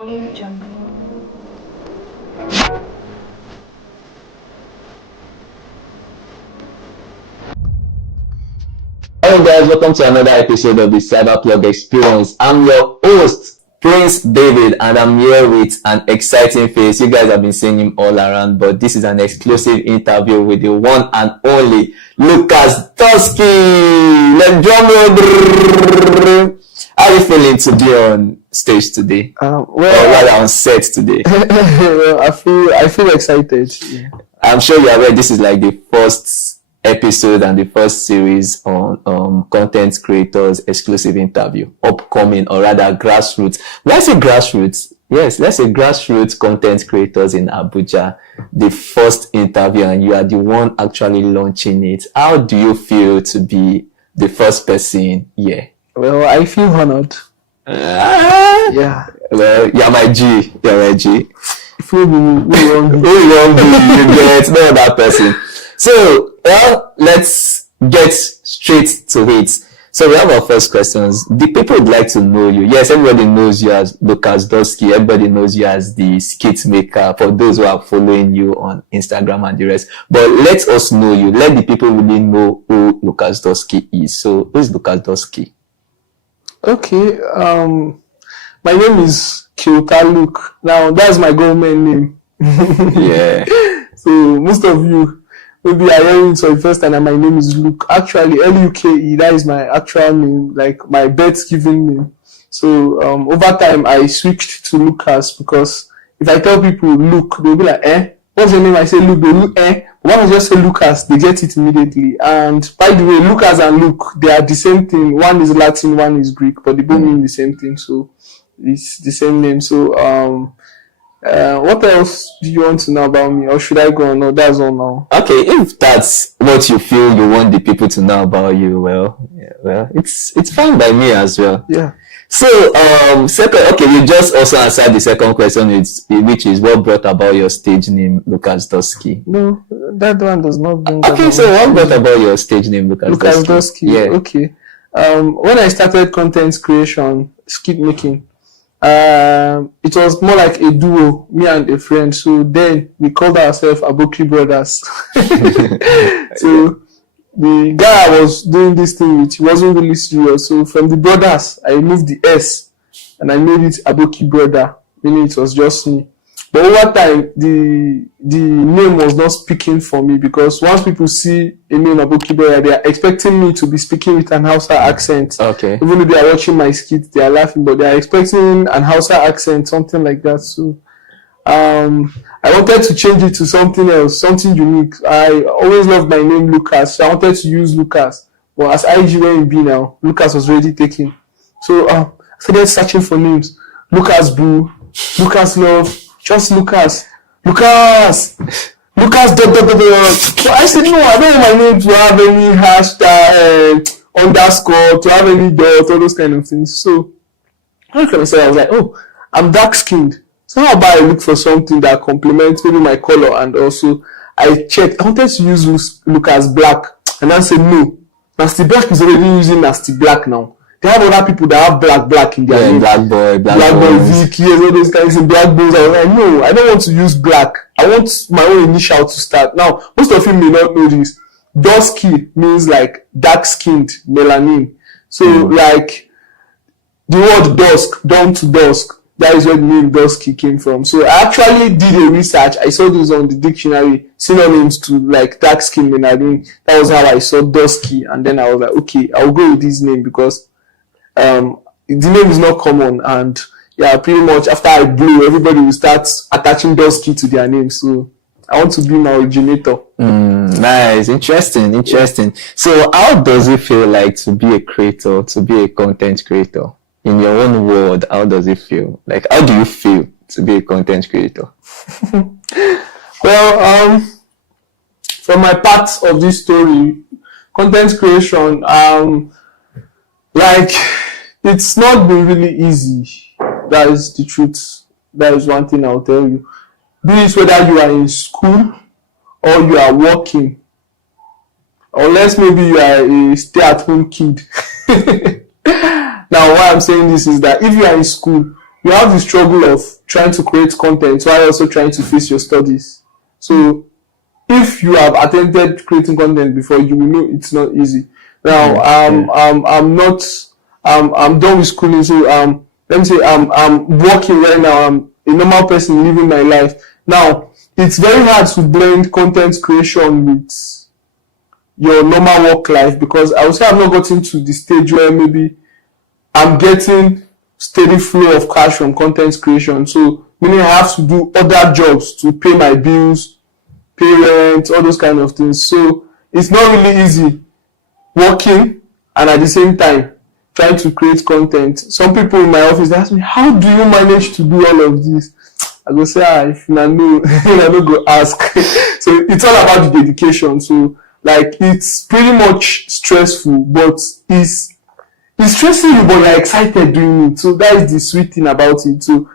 Hello guys, welcome to another episode of the Cyberplug Experience. I'm your host, Prince David, and I'm here with an exciting face. You guys have been seeing him all around, but this is an exclusive interview with the one and only Duski. Let's drum roll. How are you feeling to be on stage today? Or rather on set today? Well, I feel excited. Yeah. I'm sure you're aware this is like the first episode and the first series on content creators exclusive interview, upcoming or rather grassroots. Let's say grassroots. Yes, let's say grassroots content creators in Abuja. The first interview, and you are the one actually launching it. How do you feel to be the first person here? Well, I feel honored. Yeah. Well, you're my G. Who won't be? You get no that person. So, well, let's get straight to it. So we have our first questions. The people would like to know you. Yes, everybody knows you as Lucas Duski. Everybody knows you as the skit maker for those who are following you on Instagram and the rest. But let us know you. Let the people really know who Lucas Duski is. So who is Lucas Duski? Okay. My name is Kyota Luke. Now, that's my government name. Yeah. So most of you, maybe I hear it for the first time and my name is Luke. Actually, L-U-K-E, that is my actual name, like my birth given name. So over time, I switched to Lucas because if I tell people Luke, they'll be like, what's your name? I say Luke, they look, When I just say Lucas, they get it immediately. And by the way, Lucas and Luke, they are the same thing. One is Latin, one is Greek, but they both mean the same thing. So it's the same name. So what else do you want to know about me, or should I go on? No, that's all now. Okay, if that's what you feel you want the people to know about you, well, it's fine by me as well. Yeah. So, second, okay, you just also answered the second question, which is what brought about your stage name, Lucas Duski? No, that one does not bring. Okay, so what brought about your stage name, Lucas Duski? Yeah. Okay. When I started content creation, skit making, it was more like a duo, me and a friend. So then we called ourselves Aboki Brothers. So the guy I was doing this thing with, he wasn't really serious. So from the brothers, I removed the S and I made it Aboki Brother, meaning it was just me. But over time, the name was not speaking for me because once people see a name Aboki Brother, they are expecting me to be speaking with an Hausa accent. Okay. Even if they are watching my skit, they are laughing, but they are expecting an Hausa accent, something like that. So I wanted to change it to something else, something unique. I always loved my name Lucas, so I wanted to use Lucas. But as IG where it be now, Lucas was already taken. So I started searching for names. Lucas Boo, Lucas Love, just Lucas. So I said, no, I don't want my name to have any hashtag, underscore, to have any dot, all those kind of things. So I was like, oh, I'm dark skinned. So how about I look for something that complements maybe my color? And also I checked. I wanted to use Lucas Black, and I said no. Nasty Black is already using Nasty Black now. They have other people that have black in their name. Black boy, Vic, yes, all those kinds of black boys. I was like, no, I don't want to use black. I want my own initial to start. Now, most of you may not know this. Duski means like dark skinned, melanin. So like the word dusk, dawn to dusk. That is where the name Duski came from. So I actually did a research. I saw this on the dictionary, synonyms to like dark skin melanin. That was how I saw Duski, and then I was like, okay, I'll go with this name because the name is not common, and yeah, pretty much after I blew, everybody will start attaching Duski to their name. So I want to be my originator. Nice, interesting. So how does it feel like to be a creator, to be a content creator? In your own world, how does it feel? Like, how do you feel to be a content creator? Well, from my part of this story, content creation, like, it's not been really easy. That is the truth. That is one thing I'll tell you. Be it whether you are in school or you are working, unless maybe you are a stay-at-home kid. Now, why I'm saying this is that if you are in school, you have the struggle of trying to create content while also trying to face your studies. So if you have attempted creating content before, you will know it's not easy. Now, I'm done with schooling, so let me say I'm working right now. I'm a normal person living my life. Now, it's very hard to blend content creation with your normal work life, because I would say I've not gotten to the stage where maybe I'm getting steady flow of cash from content creation. So meaning I have to do other jobs to pay my bills, pay rent, all those kind of things. So it's not really easy working and at the same time trying to create content. Some people in my office ask me, how do you manage to do all of this? I go say, if you know, I no go ask. So it's all about the dedication. So like it's pretty much stressful, but it's stressing you, but you're excited doing it. So that is the sweet thing about it. So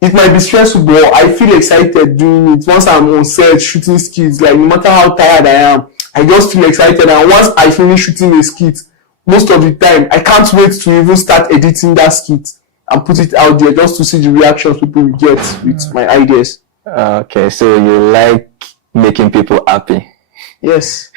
it might be stressful, but I feel excited doing it. Once I'm on set shooting skits, like no matter how tired I am, I just feel excited. And once I finish shooting a skit, most of the time I can't wait to even start editing that skit and put it out there just to see the reactions people will get with my ideas. Okay, so you like making people happy. Yes.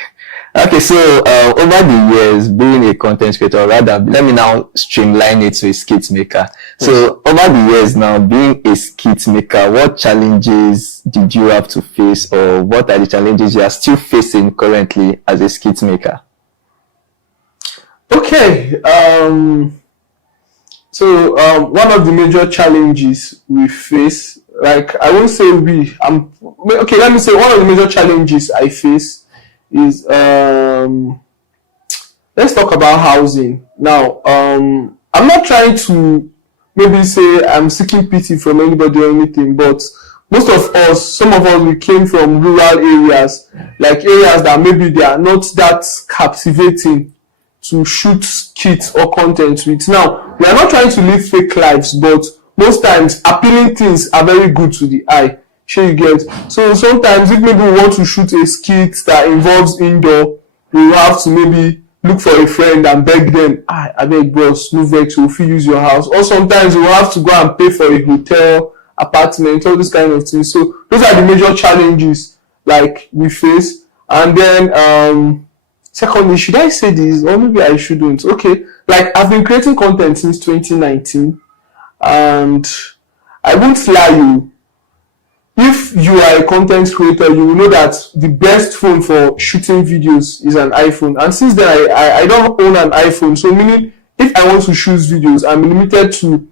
Okay, so over the years, being a content creator, rather, let me now streamline it to a skit maker. Yes. So over the years now, being a skit maker, what challenges did you have to face, or what are the challenges you are still facing currently as a skit maker? Okay, so one of the major challenges we face, like I won't say okay, let me say one of the major challenges I face is let's talk about housing. Now, I'm not trying to maybe say I'm seeking pity from anybody or anything, but most of us, some of us, we came from rural areas, like areas that maybe they are not that captivating to shoot skits or content with. Now, we are not trying to live fake lives, but most times appealing things are very good to the eye. Sure you get. So sometimes if maybe we want to shoot a skit that involves indoor, we will have to maybe look for a friend and beg them, I beg boss, no vex, we'll use your house. Or sometimes we will have to go and pay for a hotel, apartment, all these kind of things. So those are the major challenges like we face. And then secondly, should I say this or maybe I shouldn't? Okay, like I've been creating content since 2019, and I won't lie you. If you are a content creator, you will know that the best phone for shooting videos is an iPhone. And since then, I don't own an iPhone. So meaning, if I want to shoot videos, I'm limited to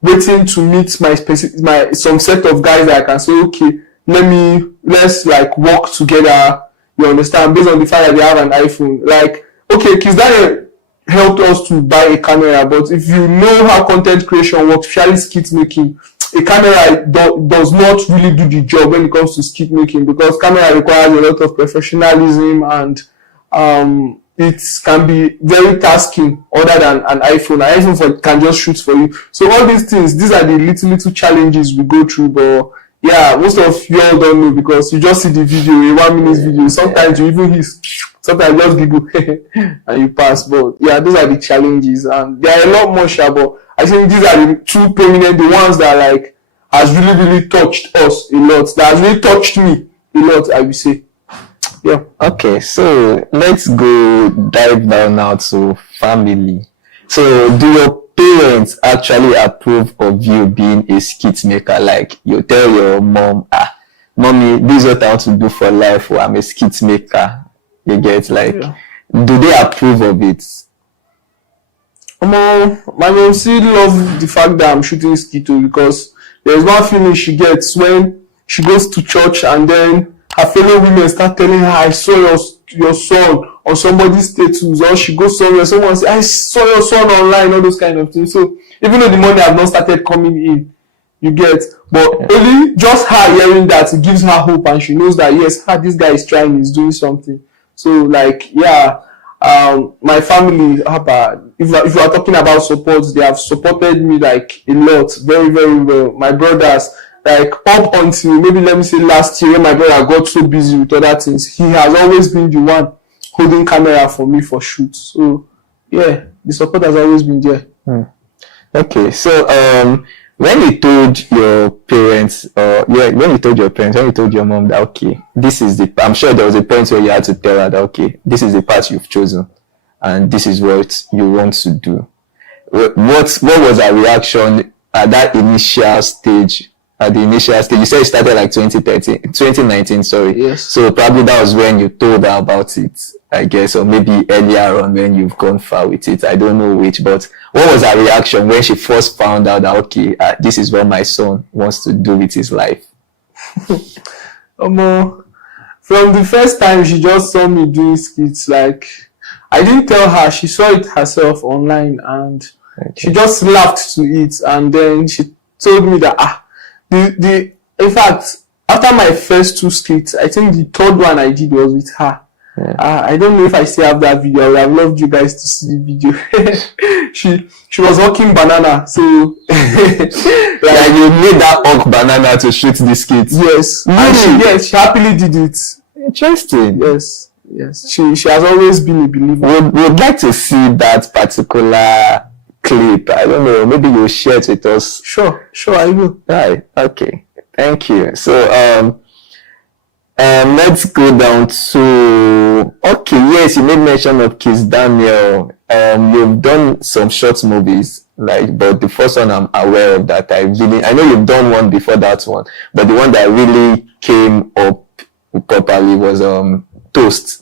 waiting to meet some set of guys that I can say, okay, let's like work together. You understand? Based on the fact that they have an iPhone. Like, okay, Kiss Daniel helped us to buy a camera, but if you know how content creation works, especially skit making, a camera does not really do the job when it comes to skit making, because camera requires a lot of professionalism, and it can be very tasking other than an iPhone. An iPhone can just shoot for you. So all these are the little challenges we go through, but yeah, most of you all don't know because you just see the video, a 1 minute video. Sometimes you even hiss, sometimes just giggle and you pass. But yeah, those are the challenges, and there are a lot more, but I think these are the two prominent, the ones that like has really touched us a lot. That has really touched me a lot, I will say. Yeah. Okay, so let's go dive down now to family. So do your parents actually approve of you being a skit maker? Like you tell your mom, mommy, this is what I want to do for life, or I'm a skit maker. You get like, do they approve of it? My mom still love the fact that I'm shooting skito, because there's one feeling she gets when she goes to church and then her fellow women start telling her, I saw your son on somebody's status, or she goes somewhere, someone says, I saw your son online, all those kind of things. So even though the money have not started coming in, you get, but only just her hearing that, it gives her hope, and she knows that yes, this guy is trying, he's doing something. So like, yeah, my family, if you are talking about support, they have supported me like a lot, very well. My brothers, like up until maybe let me say last year, when my brother got so busy with other things, he has always been the one holding camera for me for shoots. So yeah, the support has always been there. Okay, so when you told your parents, when you told your mom that, okay, this is I'm sure there was a point where you had to tell her that, okay, this is the path you've chosen and this is what you want to do. What was her reaction at that initial stage? At the initial stage, you said it started like 2019, sorry. Yes. So probably that was when you told her about it, I guess, or maybe earlier on when you've gone far with it. I don't know which, but what was her reaction when she first found out that, okay, this is what my son wants to do with his life? From the first time she just saw me doing skits, like, I didn't tell her, she saw it herself online, and she just laughed to it, and then she told me that, in fact, after my first 2 skits, I think the third one I did was with her. Yeah. I don't know if I still have that video. I would have loved you guys to see the video. she was hawking banana, so like you made that hawk banana to shoot the skits. Yes, really? And she happily did it. Interesting. Yes. She has always been a believer. We'd like to see that particular clip. I don't know. Maybe you'll share it with us. Sure, I will. Right. Okay. Thank you. So let's go down to, okay, yes, you made mention of Kiss Daniel. You've done some short movies, but the first one I'm aware of that I know you've done one before that one, but the one that really came up properly was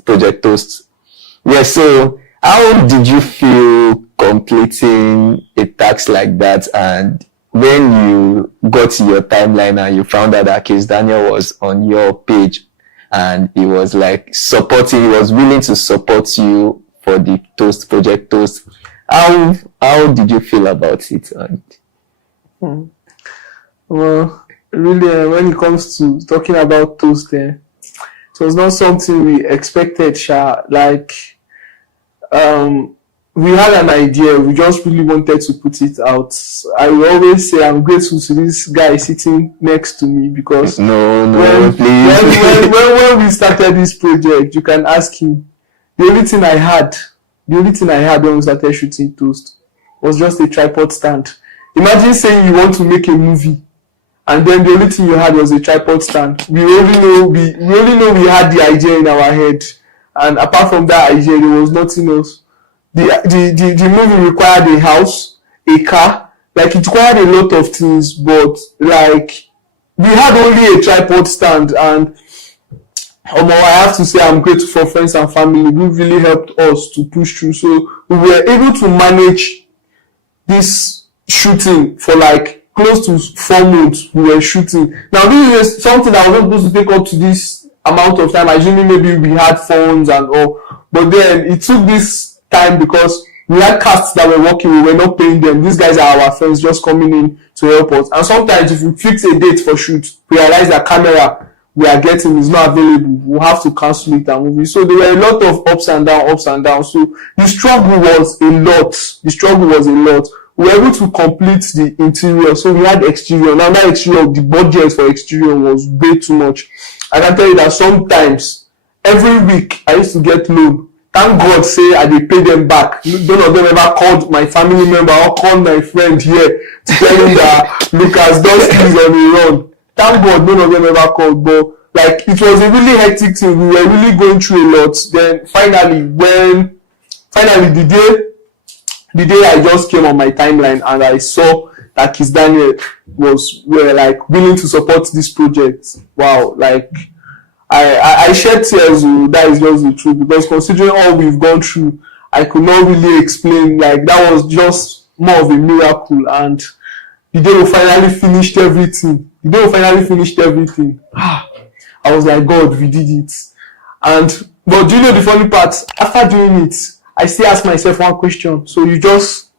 Project Toast. Yeah, so how did you feel completing a task like that, and when you got to your timeline and you found out that Kiss Daniel was on your page and he was like he was willing to support you for the Project Toast, how did you feel about it? Well, really, when it comes to talking about Toast, it was not something we expected, we had an idea, we just really wanted to put it out. I will always say I'm grateful to this guy sitting next to me, because please. When we started this project, you can ask him, the only thing I had when we started shooting Toast was just a tripod stand. Imagine saying you want to make a movie and then the only thing you had was a tripod stand. We only know we had the idea in our head, and apart from that idea there was nothing else. The movie required a house, a car, it required a lot of things, but we had only a tripod stand, and I have to say I'm grateful for friends and family who really helped us to push through. So we were able to manage this shooting for close to 4 months. We were shooting. Now this is something that was not supposed to take up to this amount of time. Assuming maybe we had phones and all, but then it took this time because we had casts that were working, we were not paying them. These guys are our friends just coming in to help us. And sometimes if we fix a date for shoot, we realize that camera we are getting is not available, we'll have to cancel it and move it. So there were a lot of ups and downs. So the struggle was a lot. We were able to complete the interior, so we had exterior. Now that exterior, the budget for exterior was way too much. I can tell you that sometimes every week I used to get loan. Thank God say I dey pay them back. None of them ever called my family member or called my friend here to tell him that Lucas Duski is on a run. Thank God none of them ever called, but it was a really hectic thing. We were really going through a lot. Then finally the day I just came on my timeline and I saw that Kiss Daniel were willing to support this project. Wow, I shed tears. That is just the truth, because considering all we've gone through, I could not really explain. That was just more of a miracle. And the day we finally finished everything, I was like, God, we did it. But do you know the funny part? After doing it, I still ask myself one question. So you just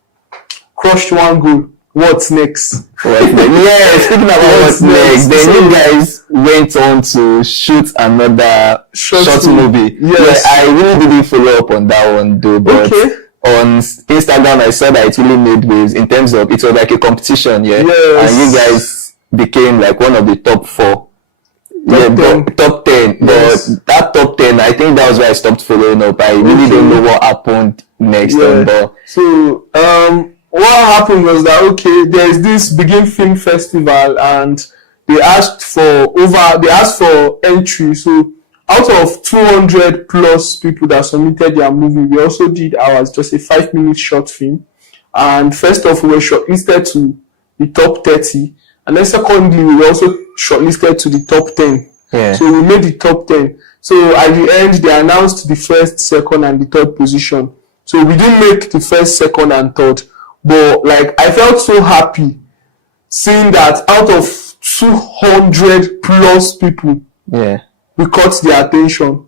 crushed one goal. What's next? Yeah, speaking about what's next, then you guys went on to shoot another short movie. Yes. Yeah, I really didn't follow up on that one though, but on Instagram I saw that it really made waves in terms of, it was like a competition, yeah. Yes. And you guys became one of the top 4. Top 10. Yes. But that top 10, I think that was why I stopped following up. I really don't know what happened next. Yeah. So what happened was that, okay, there's this Begin Film Festival, and they asked for entry. So out of 200 plus people that submitted their movie, we also did ours, just a 5-minute short film. And first off, we were shortlisted to the top 30, and then secondly, we were also shortlisted to the top 10. Yeah. So we made the top 10. So at the end, they announced the first, second, and the third position. So we didn't make the first, second, and third, but like I felt so happy seeing that out of 200 plus people, Yeah. we caught their attention.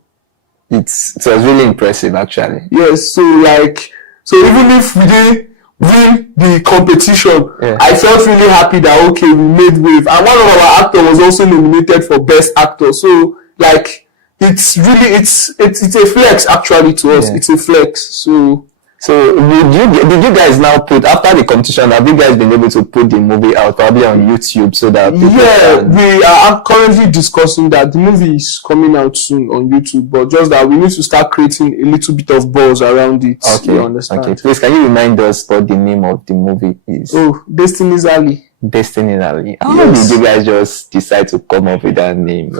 It was really impressive, actually. Yes, so even if we didn't win the competition, Yeah. I felt really happy that, okay, we made wave. And one of our actors was also nominated for best actor. So like it's a flex actually to us. Yeah. It's a flex. So did you guys now put, after the competition, have you guys been able to put the movie out probably on YouTube so that people can... we are currently discussing that. The movie is coming out soon on YouTube, but just that we need to start creating a little bit of buzz around it. Okay. You understand? Okay. Please, can you remind us what the name of the movie is? Oh, Destiny's Alley. Destiny's Alley. How Yes. did you guys just decide to come up with that name? Like,